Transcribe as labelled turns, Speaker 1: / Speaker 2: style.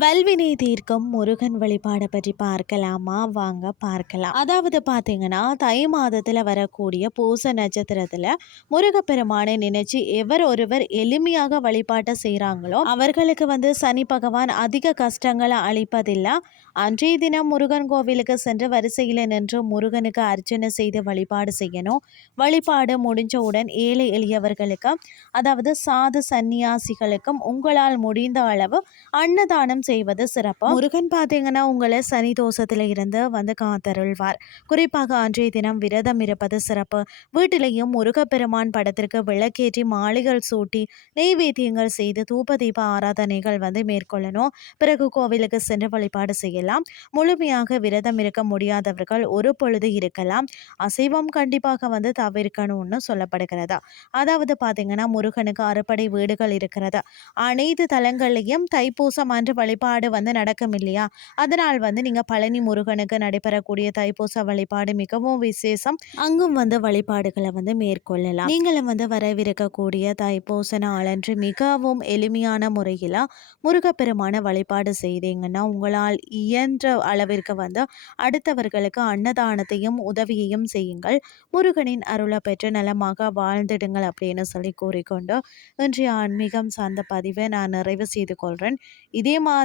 Speaker 1: வல்வினை தீர்க்கும் முருகன் வழிபாடை பற்றி பார்க்கலாமா? வாங்க பார்க்கலாம். அதாவது பார்த்தீங்கன்னா தை மாதத்தில் வரக்கூடிய பூச நட்சத்திரத்தில் முருகப்பெருமானை நினைச்சு எவர் ஒருவர் எளிமையாக வழிபாட்டை செய்கிறாங்களோ அவர்களுக்கு வந்து சனி பகவான் அதிக கஷ்டங்களை அளிப்பதில்லை. அன்றைய தினம் முருகன் கோவிலுக்கு சென்று வரிசையில் நின்று முருகனுக்கு அர்ச்சனை செய்து வழிபாடு செய்யணும். வழிபாடு முடிஞ்சவுடன் ஏழை எளியவர்களுக்கு அதாவது சாது சந்நியாசிகளுக்கும் உங்களால் முடிந்த அளவு அன்னதானம் செய்வது சிறப்பு. முருகன் பார்த்தீங்கன்னா உங்களை சனி தோஷத்தில் இருந்து வந்து காத்தருள்வார். குறிப்பாக அன்றைய தினம் விரதம் இருப்பது சிறப்பு. வீட்டிலையும் முருகப்பெருமான் படத்திற்கு விளக்கேற்றி மாலைகள் சூட்டி நெய்வேத்தியங்கள் செய்து தூப தீப ஆராதனைகள் வந்து மேற்கொள்ளணும். பிறகு கோவிலுக்கு சென்று வழிபாடு செய்யலாம். முழுமையாக விரதம் இருக்க முடியாதவர்கள் ஒரு பொழுது இருக்கலாம். அசைவம் கண்டிப்பாக வந்து தவிர்க்கணும்னு சொல்லப்படுகிறது. அதாவது பார்த்தீங்கன்னா முருகனுக்கு அறுபடை வீடுகள் இருக்கிறது. அனைத்து தலங்களையும் தைப்பூசம் அன்று வழிபாடு வந்து நடக்கும் இல்லையா? அதனால் வந்து நீங்கள் பழனி முருகனுக்கு நடைபெறக்கூடிய தைப்பூச வழிபாடு மிகவும் விசேஷம். அங்கும் வந்து வழிபாடுகளை வந்து மேற்கொள்ளலாம். நீங்களும் வந்து வரவிருக்கக்கூடிய தைப்பூச நாளன்று மிகவும் எளிமையான முறையில் முருகப்பெருமான வழிபாடு செய்தீங்கன்னா உங்களால் இயன்ற அளவிற்கு வந்து அடுத்தவர்களுக்கு அன்னதானத்தையும் உதவியையும் செய்யுங்கள். முருகனின் அருளை பெற்று நலமாக வாழ்ந்திடுங்கள் அப்படின்னு சொல்லி கூறிக்கொண்டு இன்றைய ஆன்மீகம் சார்ந்த பதிவை நான் நிறைவு செய்து கொள்கிறேன் இதே மாதிரி